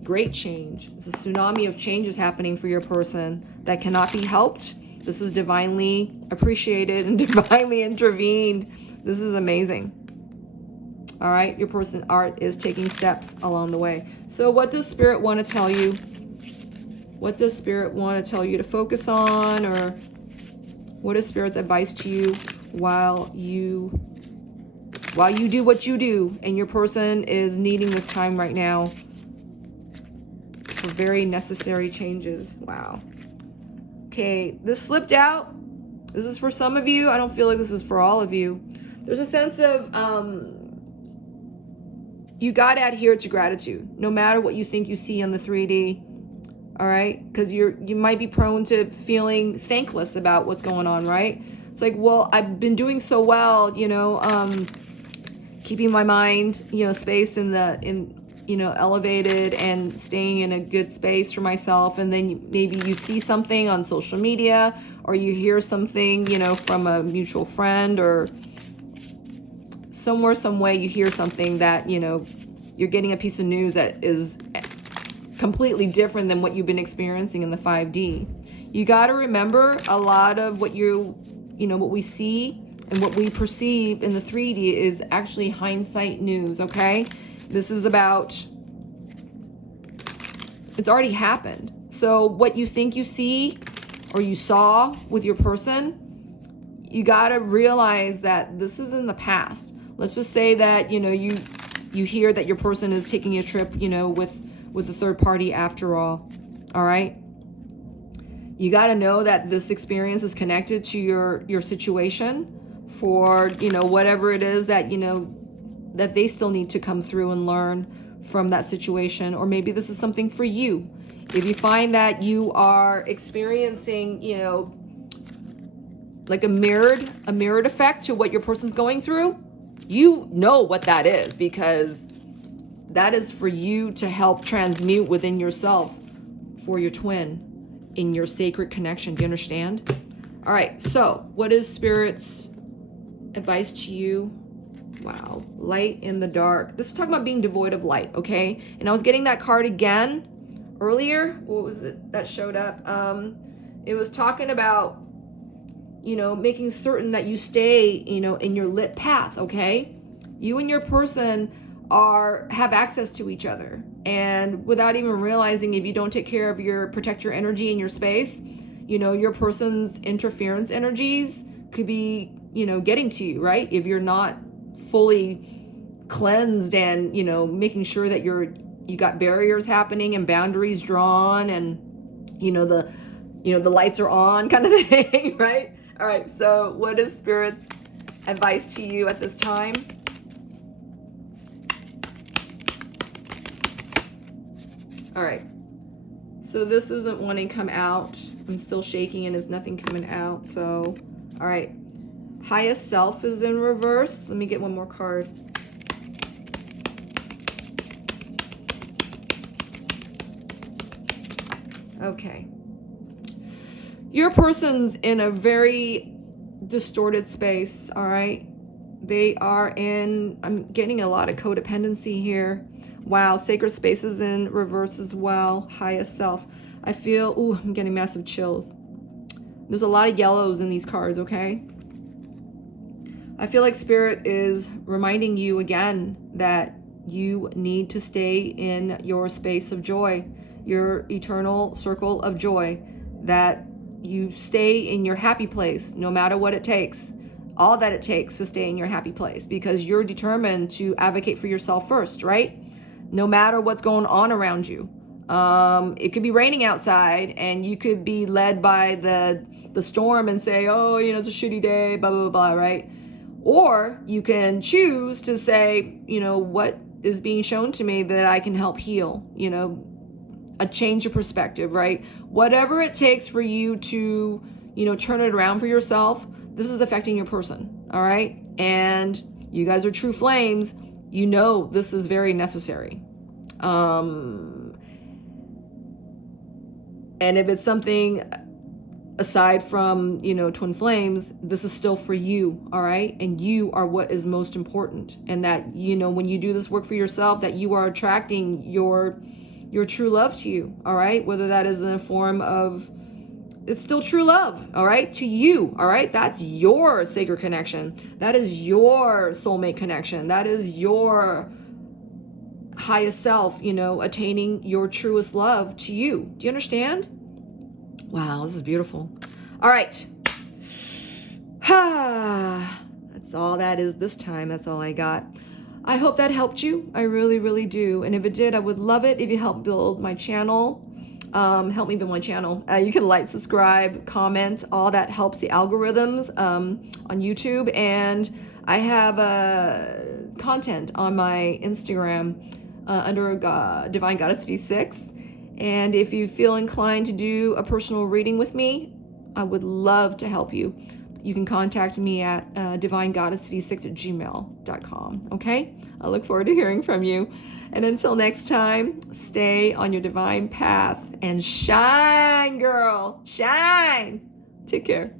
great change. It's a tsunami of change is happening for your person that cannot be helped. This is divinely appreciated and divinely intervened. This is amazing. All right, your person is taking steps along the way. So what does Spirit want to tell you? What does Spirit want to tell you to focus on, or what is Spirit's advice to you while you do what you do, and your person is needing this time right now for very necessary changes? Wow. Okay, this slipped out. This is for some of you. I don't feel like this is for all of you. There's a sense of you got to adhere to gratitude, no matter what you think you see on the 3D. All right, because you might be prone to feeling thankless about what's going on, right? It's like, well, I've been doing so well, you know, keeping my mind, you know, space you know, elevated and staying in a good space for myself. And then maybe you see something on social media, or you hear something, you know, from a mutual friend, or somewhere, some way you hear something that, you know, you're getting a piece of news that is completely different than what you've been experiencing in the 5D. You got to remember, a lot of what you know, what we see and what we perceive in the 3D is actually hindsight news, okay? This is about, it's already happened. So what you think you see or you saw with your person, you got to realize that this is in the past. Let's just say that, you know, you hear that your person is taking a trip, you know, with a third party after all right? You got to know that this experience is connected to your situation for, you know, whatever it is that, you know, that they still need to come through and learn from that situation. Or maybe this is something for you. If you find that you are experiencing, you know, like a mirrored effect to what your person's going through, you know what that is, because that is for you to help transmute within yourself for your twin in your sacred connection. Do you understand? All right, so what is Spirit's advice to you? Wow, light in the dark. This is talking about being devoid of light, okay? And I was getting that card again earlier. What was it that showed up? It was talking about, you know, making certain that you stay, you know, in your lit path, okay? You and your person have access to each other, and without even realizing, if you don't take care of protect your energy in your space, you know, your person's interference energies could be, you know, getting to you, right? If you're not fully cleansed and, you know, making sure that you got barriers happening and boundaries drawn, and the lights are on, kind of thing. Right? All right, so what is Spirit's advice to you at this time? All right, so this isn't wanting to come out. I'm still shaking and there's nothing coming out. So, all right, highest self is in reverse. Let me get one more card. Okay. Your person's in a very distorted space, all right? They are in, I'm getting a lot of codependency here. Wow, sacred space is in reverse as well. Highest self. I feel, ooh, I'm getting massive chills. There's a lot of yellows in these cards, okay? I feel like Spirit is reminding you again that you need to stay in your space of joy, your eternal circle of joy, that you stay in your happy place no matter what it takes, all that it takes to stay in your happy place, because you're determined to advocate for yourself first, right? No matter what's going on around you. It could be raining outside and you could be led by the storm and say, oh, you know, it's a shitty day, blah, blah, blah, right? Or you can choose to say, you know, what is being shown to me that I can help heal, you know, a change of perspective, right? Whatever it takes for you to, you know, turn it around for yourself, this is affecting your person, all right? And you guys are true flames. You know this is very necessary. And if it's something aside from, you know, twin flames, this is still for you, all right? And you are what is most important. And that, you know, when you do this work for yourself, that you are attracting your true love to you, all right? Whether that is in a form of, it's still true love, all right, to you, all right? That's your sacred connection. That is your soulmate connection. That is your highest self, you know, attaining your truest love to you. Do you understand? Wow, this is beautiful. All right. That's all that is this time. That's all I got. I hope that helped you. I really, really do. And if it did, I would love it if you help build my channel help me build my channel. You can like, subscribe, comment. All that helps the algorithms on YouTube. And I have content on my Instagram under Divine Goddess V6. And if you feel inclined to do a personal reading with me, I would love to help you. You can contact me at divinegoddessv6@gmail.com. Okay? I look forward to hearing from you. And until next time, stay on your divine path and shine, girl. Shine. Take care.